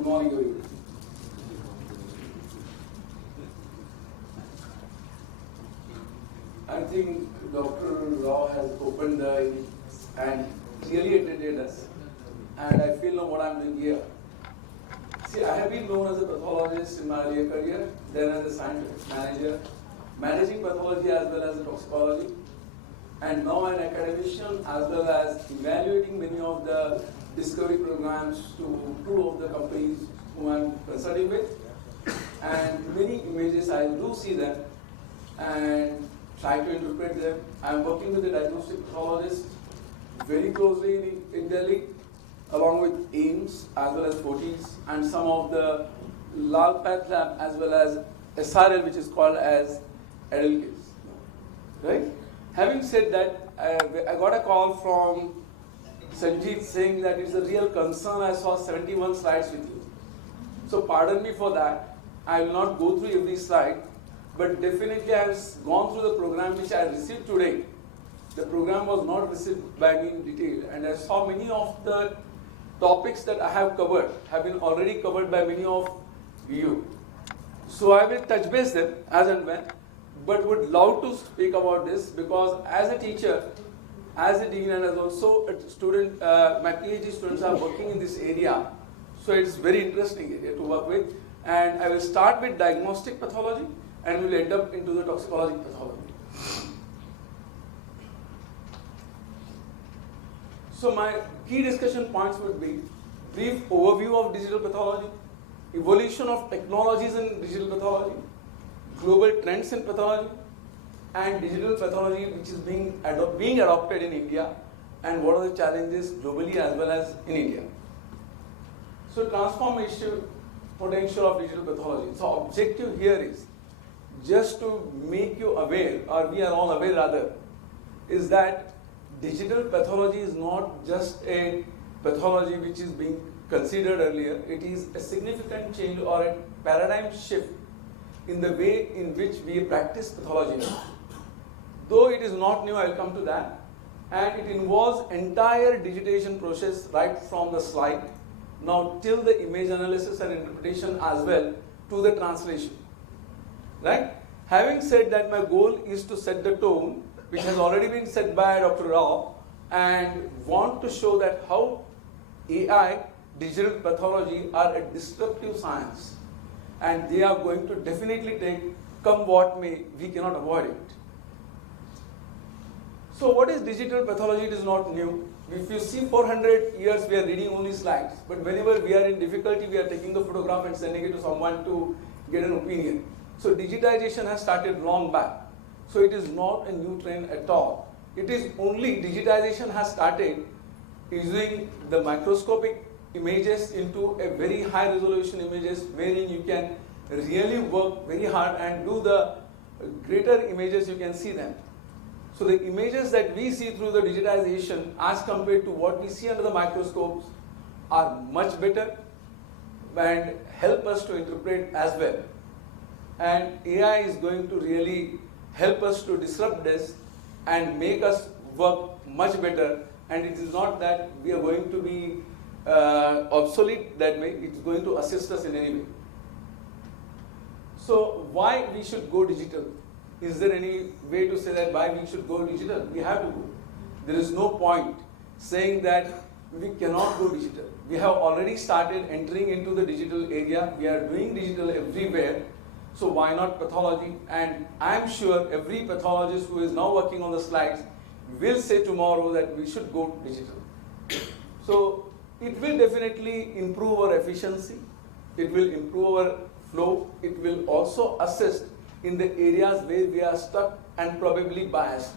Good morning, everyone. I think Dr. Rao has opened the and really attended us, and I feel what I'm doing here. See, I have been known as a pathologist in my earlier career, then as a scientific manager, managing pathology as well as toxicology, and now an academician as well as evaluating many of the discovery programs to two of the companies whom I'm consulting with. And many images, I do see them and try to interpret them. I'm working with the diagnostic pathologist very closely in Delhi, along with AIMS as well as Fortis and some of the Lal Path Lab as well as SRL, which is called as Edelkits. Right? Having said that, I got a call from Sanjeev saying that it's a real concern. I saw 71 slides with you. So pardon me for that. I will not go through every slide, but definitely I have gone through the program which I received today. The program was not received by me in detail, and I saw many of the topics that I have covered have been already covered by many of you. So I will touch base them as and when, but would love to speak about this because as a teacher, as a dean, and as also a student, my PhD students are working in this area, so it's very interesting area to work with. And I will start with diagnostic pathology and will end up into the toxicology pathology. So my key discussion points would be brief overview of digital pathology, evolution of technologies in digital pathology, global trends in pathology, and digital pathology which is being adopted in India, and what are the challenges globally as well as in India. So transformative potential of digital pathology. So objective here is just to make you aware, or we are all aware rather, is that digital pathology is not just a pathology which is being considered earlier. It is a significant change or a paradigm shift in the way in which we practice pathology now. Though it is not new, I'll come to that. And it involves entire digitization process right from the slide, now till the image analysis and interpretation as well to the translation. Right? Having said that, my goal is to set the tone, which has already been set by Dr. Rao, and want to show that how AI, digital pathology are a disruptive science, and they are going to definitely take, come what may, we cannot avoid it. So what is digital pathology? It is not new. If you see 400 years, we are reading only slides, but whenever we are in difficulty, we are taking the photograph and sending it to someone to get an opinion. So digitization has started long back. So it is not a new trend at all. It is only digitization has started using the microscopic images into a very high resolution images wherein you can really work very hard and do the greater images, you can see them. So the images that we see through the digitization as compared to what we see under the microscopes are much better and help us to interpret as well. And AI is going to really help us to disrupt this and make us work much better. And it is not that we are going to be obsolete that way, it's going to assist us in any way. So why we should go digital? Is there any way to say that why we should go digital? We have to go. There is no point saying that we cannot go digital. We have already started entering into the digital area. We are doing digital everywhere. So why not pathology? And I am sure every pathologist who is now working on the slides will say tomorrow that we should go digital. So it will definitely improve our efficiency. It will improve our flow. It will also assist in the areas where we are stuck and probably biased.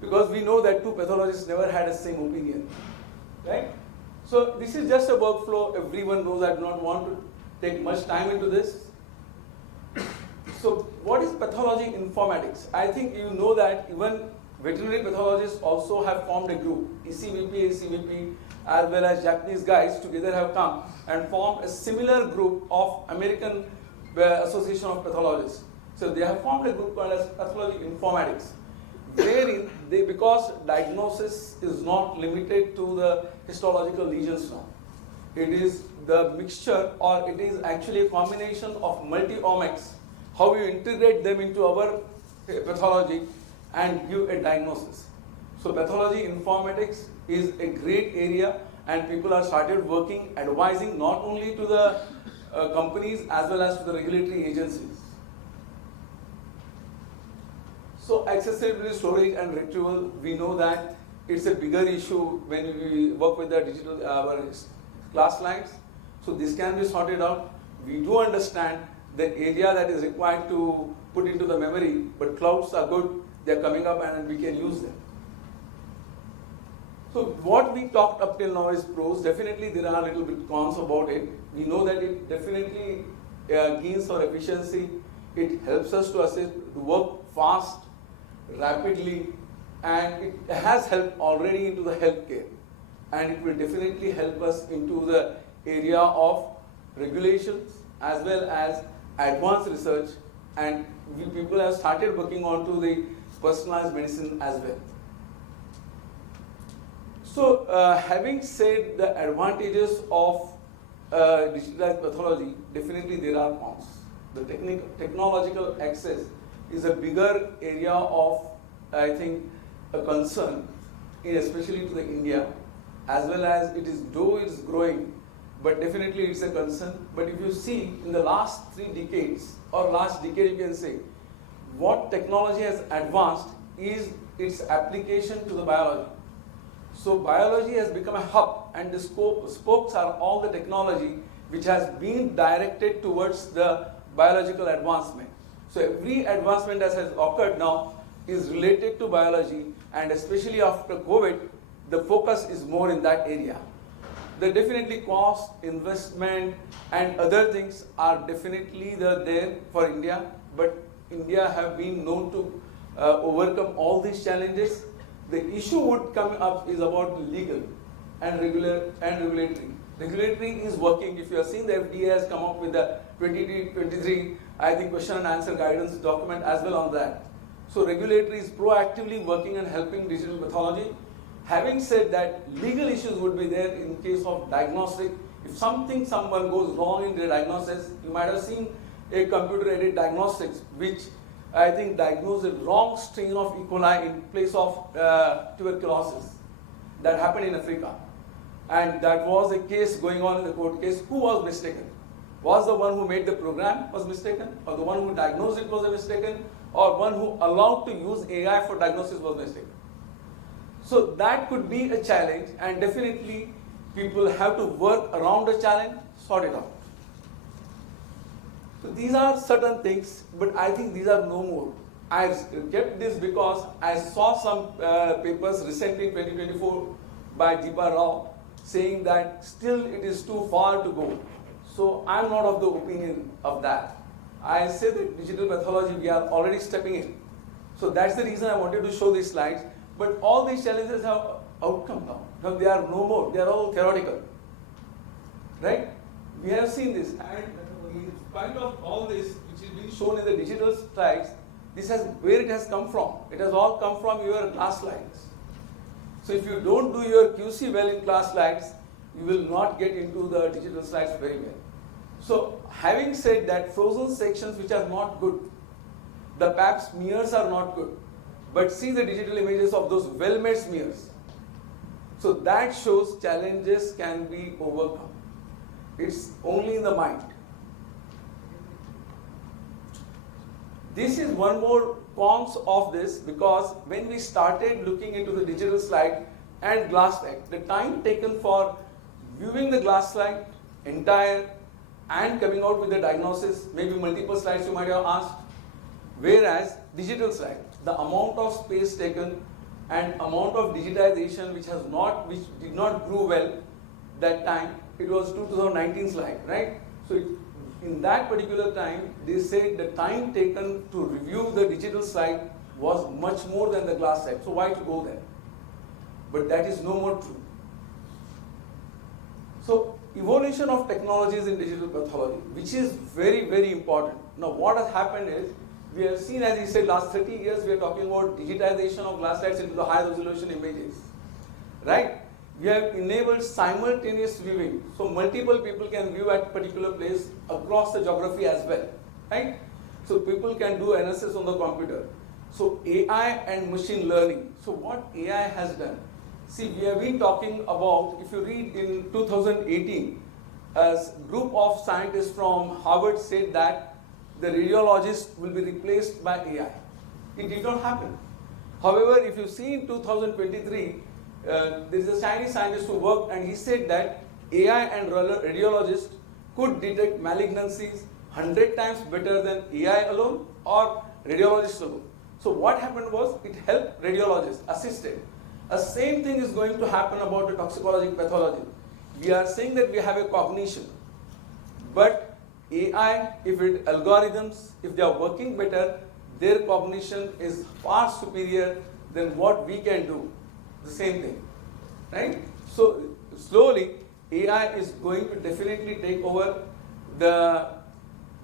Because we know that two pathologists never had the same opinion. Right? So this is just a workflow. Everyone knows. I do not want to take much time into this. So what is pathology informatics? I think you know that even veterinary pathologists also have formed a group. ECVP, ACVP, as well as Japanese guys together have come and formed a similar group of American Association of Pathologists. So they have formed a group called as Pathology Informatics, wherein they, because diagnosis is not limited to the histological lesions now. It is the mixture, or it is actually a combination of multi-omics, how you integrate them into our pathology and give a diagnosis. So pathology informatics is a great area, and people are started working, advising not only to the companies as well as to the regulatory agencies. So accessibility, storage and retrieval, we know that it's a bigger issue when we work with the digital our class lines. So this can be sorted out. We do understand the area that is required to put into the memory, but clouds are good, they're coming up and we can use them. So what we talked up till now is pros. Definitely there are a little bit cons about it. We know that it definitely gains our efficiency. It helps us to assist, to work fast, rapidly, and it has helped already into the healthcare. And it will definitely help us into the area of regulations as well as advanced research, and people have started working on to the personalized medicine as well. So having said the advantages of digitalized pathology, definitely there are cons. The technological access is a bigger area of, I think, a concern, especially to the India, as well as it is, though it is growing, but definitely it's a concern. But if you see in the last 3 decades, or last decade you can say, what technology has advanced is its application to the biology. So biology has become a hub, and the spokes are all the technology which has been directed towards the biological advancement. So every advancement that has occurred now is related to biology, and especially after COVID, the focus is more in that area. The definitely cost, investment, and other things are definitely there for India, but India have been known to overcome all these challenges. The issue would come up is about the legal and regulatory. Regulatory is working. If you have seen, the FDA has come up with the 2023, I think, question and answer guidance document as well on that. So regulatory is proactively working and helping digital pathology. Having said that, legal issues would be there in case of diagnostic. If someone goes wrong in their diagnosis, you might have seen a computer-aided diagnostics, which I think diagnosed the wrong strain of E. coli in place of tuberculosis. That happened in Africa. And that was a case going on in the court case. Who was mistaken? Was the one who made the program was mistaken? Or the one who diagnosed it was mistaken? Or one who allowed to use AI for diagnosis was mistaken? So that could be a challenge, and definitely people have to work around the challenge, sort it out. So these are certain things, but I think these are no more. I kept this because I saw some papers recently in 2024 by Deepa Rao saying that still it is too far to go. So I'm not of the opinion of that. I say that digital pathology, we are already stepping in. So that's the reason I wanted to show these slides. But all these challenges have outcome now. Now they are no more. They are all theoretical. Right? We have seen this. And in spite of all this, which is being shown in the digital slides, this has where it has come from. It has all come from your class slides. So if you don't do your QC well in class slides, you will not get into the digital slides very well. So having said that, frozen sections which are not good, the PAP smears are not good, but see the digital images of those well-made smears. So that shows challenges can be overcome. It's only in the mind. This is one more cons of this, because when we started looking into the digital slide and glass slide, the time taken for viewing the glass slide entire and coming out with the diagnosis, maybe multiple slides you might have asked, whereas digital slide, the amount of space taken and amount of digitization which did not grow well that time, it was 2019 slide, right? So in that particular time, they said the time taken to review the digital slide was much more than the glass slide. So why to go there? But that is no more true. So evolution of technologies in digital pathology, which is very, very important. Now what has happened is, we have seen, as he said, last 30 years we are talking about digitization of glass slides into the high resolution images, right? We have enabled simultaneous viewing, so multiple people can view at particular place across the geography as well, right? So people can do analysis on the computer. So AI and machine learning. So what AI has done? See, we have been talking about, if you read in 2018, a group of scientists from Harvard said that the radiologist will be replaced by AI. It did not happen. However, if you see in 2023, there is a Chinese scientist who worked and he said that AI and radiologists could detect malignancies 100 times better than AI alone or radiologists alone. So what happened was it helped radiologists, assisted. The same thing is going to happen about the toxicologic pathology. We are saying that we have a cognition, but AI, algorithms, if they are working better, their cognition is far superior than what we can do. The same thing, right? So slowly, AI is going to definitely take over the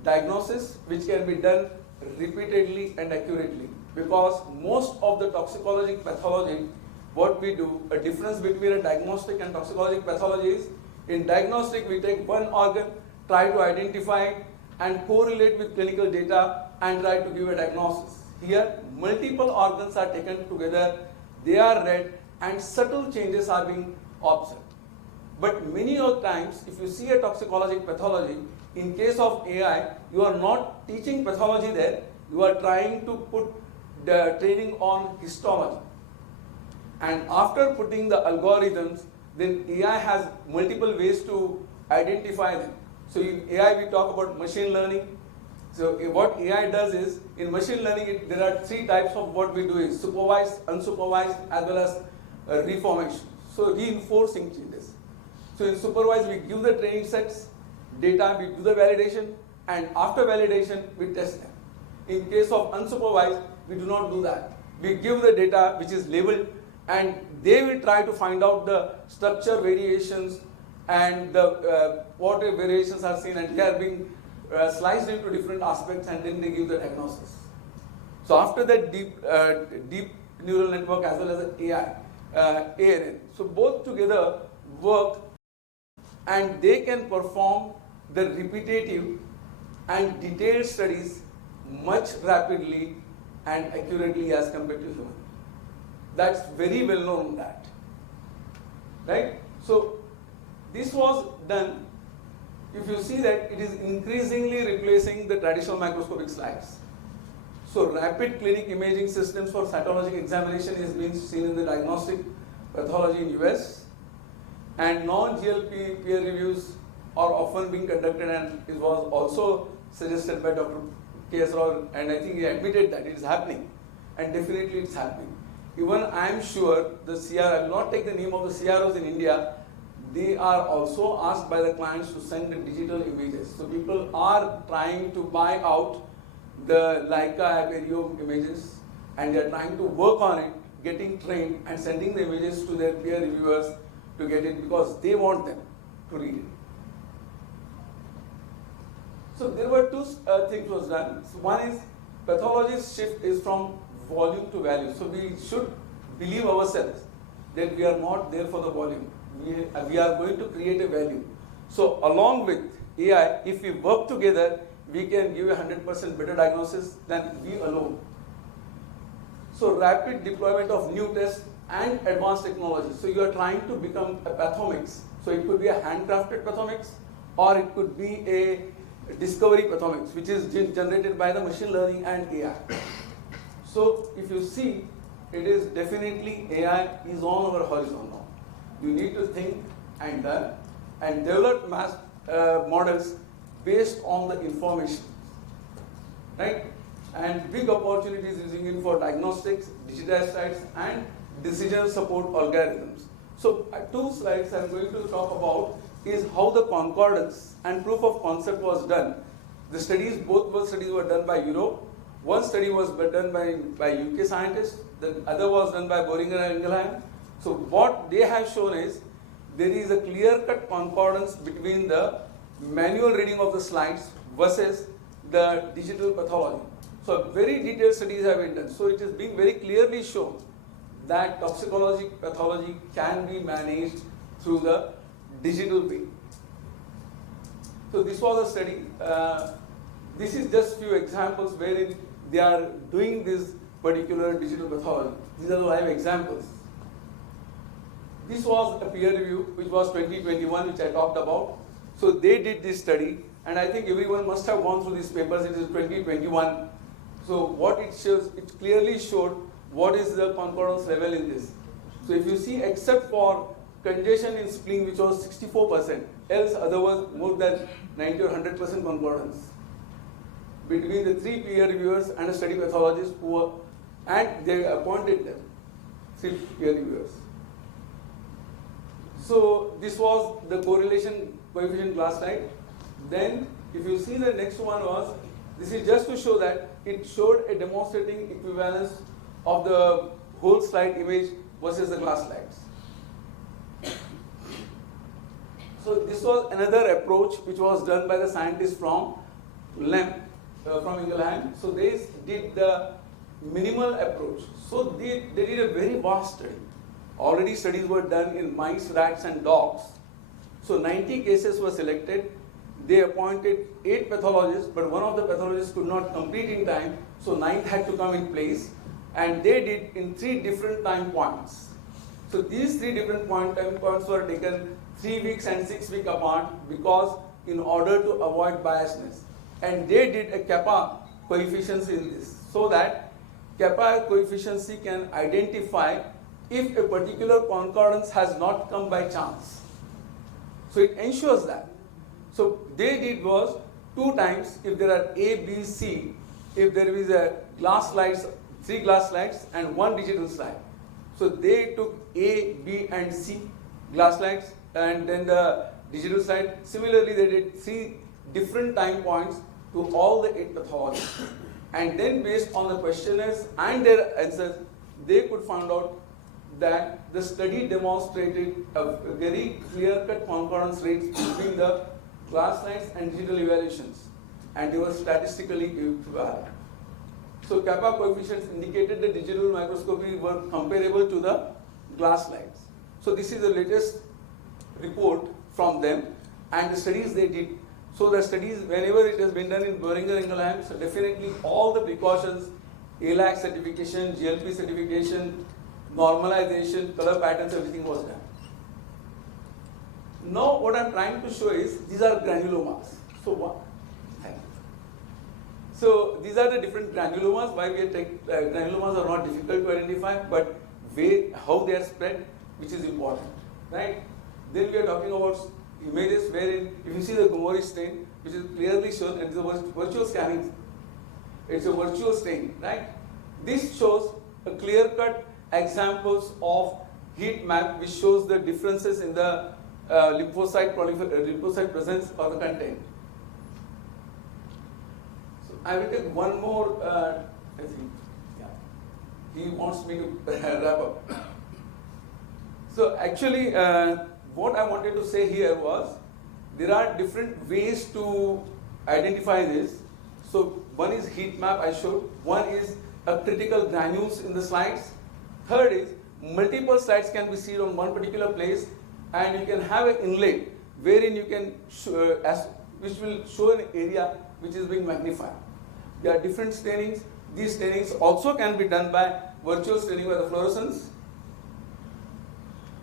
diagnosis, which can be done repeatedly and accurately. Because most of the toxicologic pathology, what we do, a difference between a diagnostic and toxicologic pathology is, in diagnostic we take one organ, try to identify it and correlate with clinical data and try to give a diagnosis. Here, multiple organs are taken together, they are read and subtle changes are being observed. But many of times, if you see a toxicologic pathology, in case of AI, you are not teaching pathology there, you are trying to put the training on histology. And after putting the algorithms, then AI has multiple ways to identify them. So in AI, we talk about machine learning. So what AI does is, in machine learning, there are three types of what we do is supervised, unsupervised, as well as reformation. So reinforcing changes. So in supervised, we give the training sets, data, we do the validation, and after validation, we test them. In case of unsupervised, we do not do that. We give the data which is labeled, and they will try to find out the structure variations and the what variations are seen, and they are being sliced into different aspects, and then they give the diagnosis. So after that, deep neural network as well as AI, ANN. So both together work, and they can perform the repetitive and detailed studies much rapidly and accurately as compared to human. That's very well known that, right? So this was done. If you see that it is increasingly replacing the traditional microscopic slides. So rapid clinic imaging systems for cytologic examination is being seen in the diagnostic pathology in US, and non-GLP peer reviews are often being conducted, and it was also suggested by Dr. K.S. Rao, and I think he admitted that it is happening, and definitely it's happening. Even I am sure the CR, I will not take the name of the CROs in India, they are also asked by the clients to send the digital images. So people are trying to buy out the Leica Apeejay images, and they are trying to work on it, getting trained and sending the images to their peer reviewers to get it, because they want them to read it. So there were two things was done. So one is pathology's shift is from volume to value. So we should believe ourselves that we are not there for the volume. We are going to create a value. So along with AI, if we work together, we can give a 100% better diagnosis than we alone. So rapid deployment of new tests and advanced technology. So you are trying to become a pathomics. So it could be a handcrafted pathomics, or it could be a discovery pathomics, which is generated by the machine learning and AI. So if you see, it is definitely AI is on our horizon now. You need to think and learn and develop mass models based on the information, right? And big opportunities using it for diagnostics, digitized slides, and decision support algorithms. So two slides I'm going to talk about is how the concordance and proof of concept was done. The studies, both studies were done by Europe. One study was done by UK scientists, the other was done by Boehringer and Ingelheim. So what they have shown is there is a clear-cut concordance between the manual reading of the slides versus the digital pathology. So very detailed studies have been done. So it is being very clearly shown that toxicology, pathology can be managed through the digital way. So this was a study. This is just few examples wherein they are doing this particular digital pathology. These are the live examples. This was a peer review, which was 2021, which I talked about. So they did this study, and I think everyone must have gone through these papers. It is 2021. So what it shows, it clearly showed what is the concordance level in this. So if you see, except for congestion in spleen, which was 64%, else otherwise more than 90 or 100% concordance between the 3 peer reviewers and a study pathologist who were, and they appointed them, 3 peer reviewers. So this was the correlation coefficient glass slide. Then if you see, the next one was, this is just to show that it showed a demonstrating equivalence of the whole slide image versus the glass slides. So this was another approach which was done by the scientists from LEM, from England. So they did the minimal approach. So they did a very vast study. Already studies were done in mice, rats and dogs. So 90 cases were selected. They appointed 8 pathologists, but one of the pathologists could not complete in time, so 9th had to come in place. And they did in 3 different time points. So these 3 different time points were taken 3 weeks and 6 weeks apart, because in order to avoid biasness. And they did a kappa coefficient in this, so that kappa coefficient can identify if a particular concordance has not come by chance. So it ensures that. So they did was 2 times, if there are A, B, C, if there is a glass slides, 3 glass slides and 1 digital slide. So they took A, B and C glass slides and then the digital slide. Similarly, they did 3 different time points to all the 8 pathologists. And then based on the questionnaires and their answers, they could find out that the study demonstrated a very clear-cut concordance rates between the glass slides and digital evaluations, and they were statistically equivalent. So kappa coefficients indicated the digital microscopy were comparable to the glass slides. So this is the latest report from them and the studies they did. So the studies, whenever it has been done in Boehringer Ingelheim, so definitely all the precautions, ALAC certification, GLP certification, normalization, color patterns, everything was done. Now what I'm trying to show is, these are granulomas. So what? So these are the different granulomas. Why we take granulomas are not difficult to identify, but how they are spread, which is important, right? Then we are talking about images wherein, if you see the Gomori stain, which is clearly shown, and it's a virtual scanning. It's a virtual stain, right? This shows a clear-cut examples of heat map, which shows the differences in the lymphocyte presence or the content. So I will take one more. I think, yeah. He wants me to wrap up. So actually, what I wanted to say here was, there are different ways to identify this. So one is heat map I showed. One is a critical granules in the slides. Third is multiple slides can be seen on one particular place, and you can have an inlet wherein you can which will show an area which is being magnified. There are different stainings. These stainings also can be done by virtual staining by the fluorescence.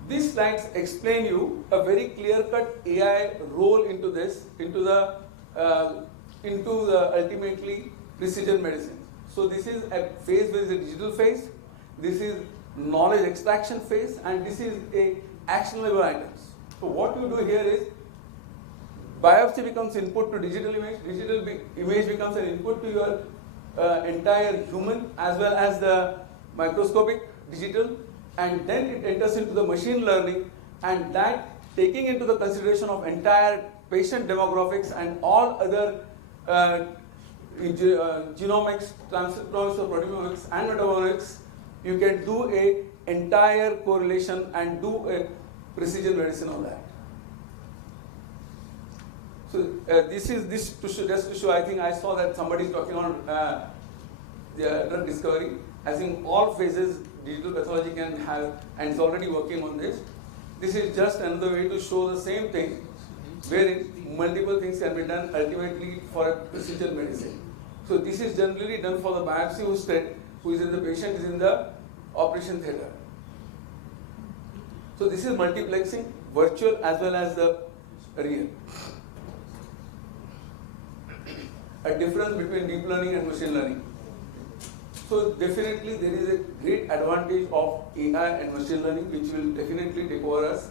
These slides explain you a very clear-cut AI role into this, into the ultimately precision medicine. So this is a phase where is a digital phase. This is knowledge extraction phase, and this is a actionable items. So what you do here is, biopsy becomes input to digital image. Digital image becomes an input to your entire human as well as the microscopic digital, and then it enters into the machine learning, and that taking into the consideration of entire patient demographics and all other genomics, transcriptomics, or proteomics and metabolomics, you can do a entire correlation and do a precision medicine on that. So this is just to show. I think I saw that somebody is talking on the drug discovery. I think all phases digital pathology can have, and is already working on this. This is just another way to show the same thing, wherein multiple things can be done ultimately for a precision medicine. So this is generally done for the biopsy who is in the patient is in the operation theatre. So this is multiplexing, virtual as well as the real. A difference between deep learning and machine learning. So definitely there is a great advantage of AI and machine learning which will definitely take over us.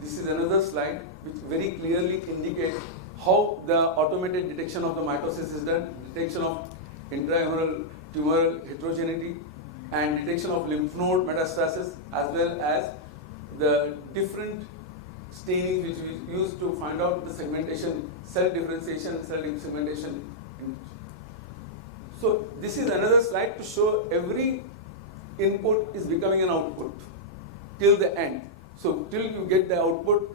This is another slide which very clearly indicates how the automated detection of the mitosis is done, detection of intrahumeral tumoral heterogeneity, and detection of lymph node metastasis, as well as the different staining which we use to find out the segmentation, cell differentiation, cell segmentation. So this is another slide to show every input is becoming an output till the end. So till you get the output,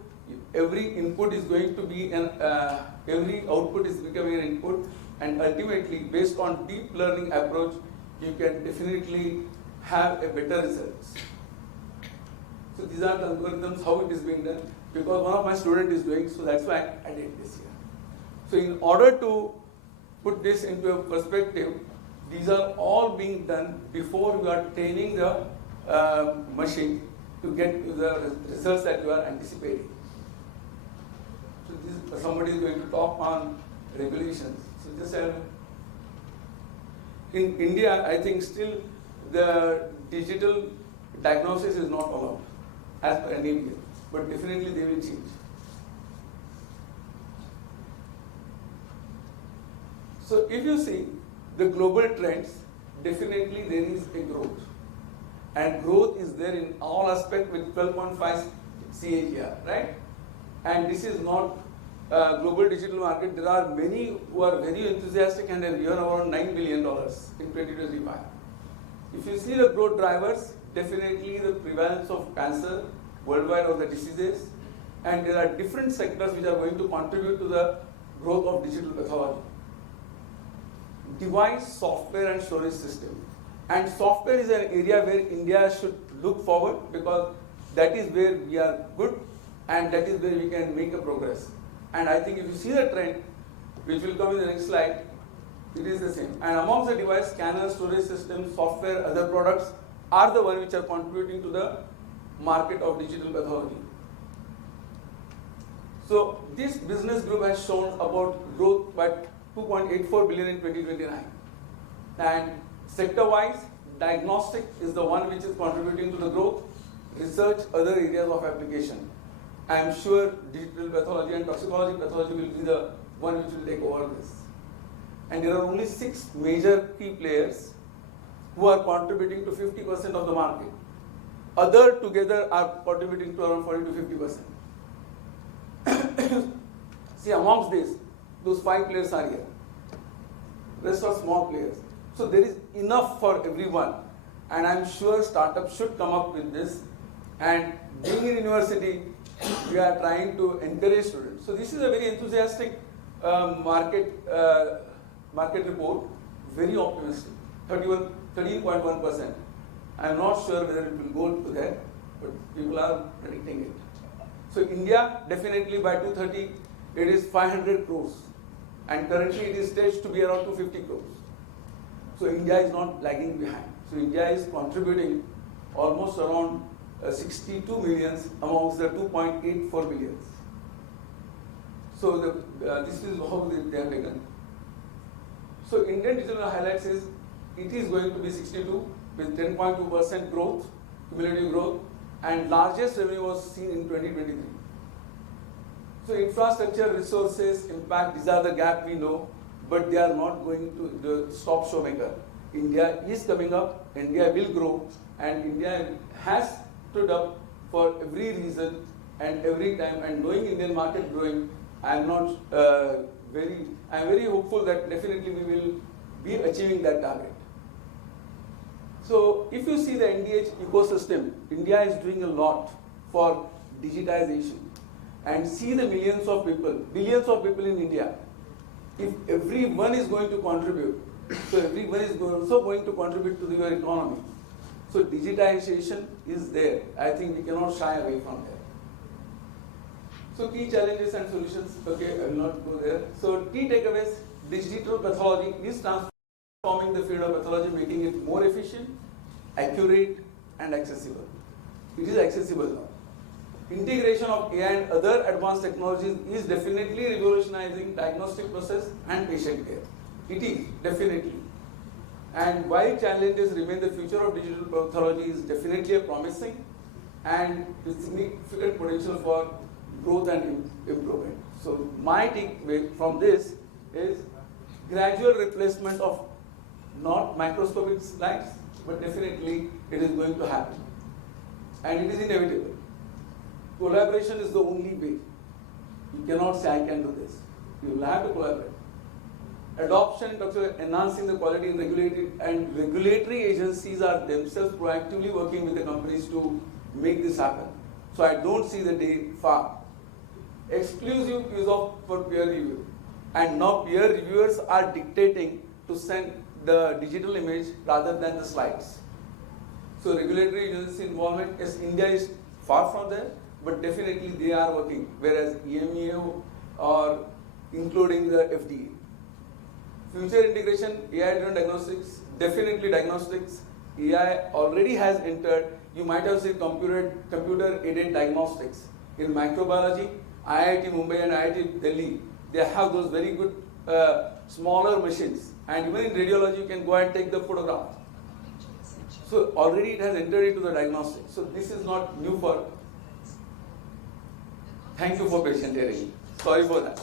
every input is going to be every output is becoming an input, and ultimately based on deep learning approach, you can definitely have a better results. So these are the algorithms, how it is being done, because one of my students is doing, so that's why I did this here. So in order to put this into a perspective, these are all being done before we are training the machine to get to the results that you are anticipating. So this, somebody is going to talk on regulations. So just in India, I think still the digital diagnosis is not allowed as per NABL, but definitely they will change. So if you see the global trends, definitely there is a growth. And growth is there in all aspects with 12.5 CAGR, right? And this is not global digital market. There are many who are very enthusiastic and have earned around $9 billion in 2025. If you see the growth drivers, definitely the prevalence of cancer worldwide or the diseases, and there are different sectors which are going to contribute to the growth of digital pathology. Device, software and storage system. And software is an area where India should look forward, because that is where we are good and that is where we can make a progress. And I think if you see the trend, which will come in the next slide, it is the same. And amongst the device, scanner, storage system, software, other products are the ones which are contributing to the market of digital pathology. So this business group has shown about growth by 2.84 billion in 2029. And sector-wise, diagnostic is the one which is contributing to the growth, research, other areas of application. I am sure digital pathology and toxicology pathology will be the one which will take over this. And there are only 6 major key players who are contributing to 50% of the market. Other together are contributing to around 40 to 50%. See, amongst this, those 5 players are here. Rest are small players. So there is enough for everyone. And I'm sure startups should come up with this. And being in university, we are trying to encourage students. So this is a very enthusiastic market report, very optimistic, 13.1%. I'm not sure whether it will go to that, but people are predicting it. So India, definitely by 2030, it is 500 crores. And currently it is staged to be around 250 crores. So India is not lagging behind. So India is contributing almost around 62 millions amongst the 2.84 billions. So this is how they are taken. So Indian digital highlights is, it is going to be 62 with 10.2% growth, cumulative growth, and largest revenue was seen in 2023. So infrastructure, resources, impact, these are the gap we know, but they are not going to stop showmaker. India is coming up, India will grow, and India has stood up for every reason and every time. And knowing Indian market growing, I am very hopeful that definitely we will be achieving that target. So if you see the NDH ecosystem, India is doing a lot for digitization. And see the millions of people, billions of people in India. If everyone is going to contribute, So everyone is also going to contribute to your economy. So digitization is there. I think we cannot shy away from there. So key challenges and solutions. Okay, I will not go there. So key takeaways: digital pathology is transforming the field of pathology, making it more efficient, accurate, and accessible. It is accessible now. Integration of AI and other advanced technologies is definitely revolutionizing diagnostic process and patient care. It is, definitely. And while challenges remain, the future of digital pathology is definitely a promising and with significant potential for growth and improvement. So my takeaway from this is gradual replacement of not microscopic slides, but definitely it is going to happen. And it is inevitable. Collaboration is the only way. You cannot say I can do this. You will have to collaborate. Adoption, enhancing the quality in regulatory agencies are themselves proactively working with the companies to make this happen. So I don't see the day far. Exclusive use of for peer review. And now peer reviewers are dictating to send the digital image rather than the slides. So regulatory agency involvement, yes, India is far from there, but definitely they are working, whereas EMEA or including the FDA. Future integration, AI-driven diagnostics, definitely diagnostics. AI already has entered. You might have seen computer-aided diagnostics. In microbiology, IIT Mumbai and IIT Delhi, they have those very good smaller machines. And even in radiology, you can go and take the photograph. So already it has entered into the diagnostics. So this is not new for. Thank you for patient hearing. Sorry for that.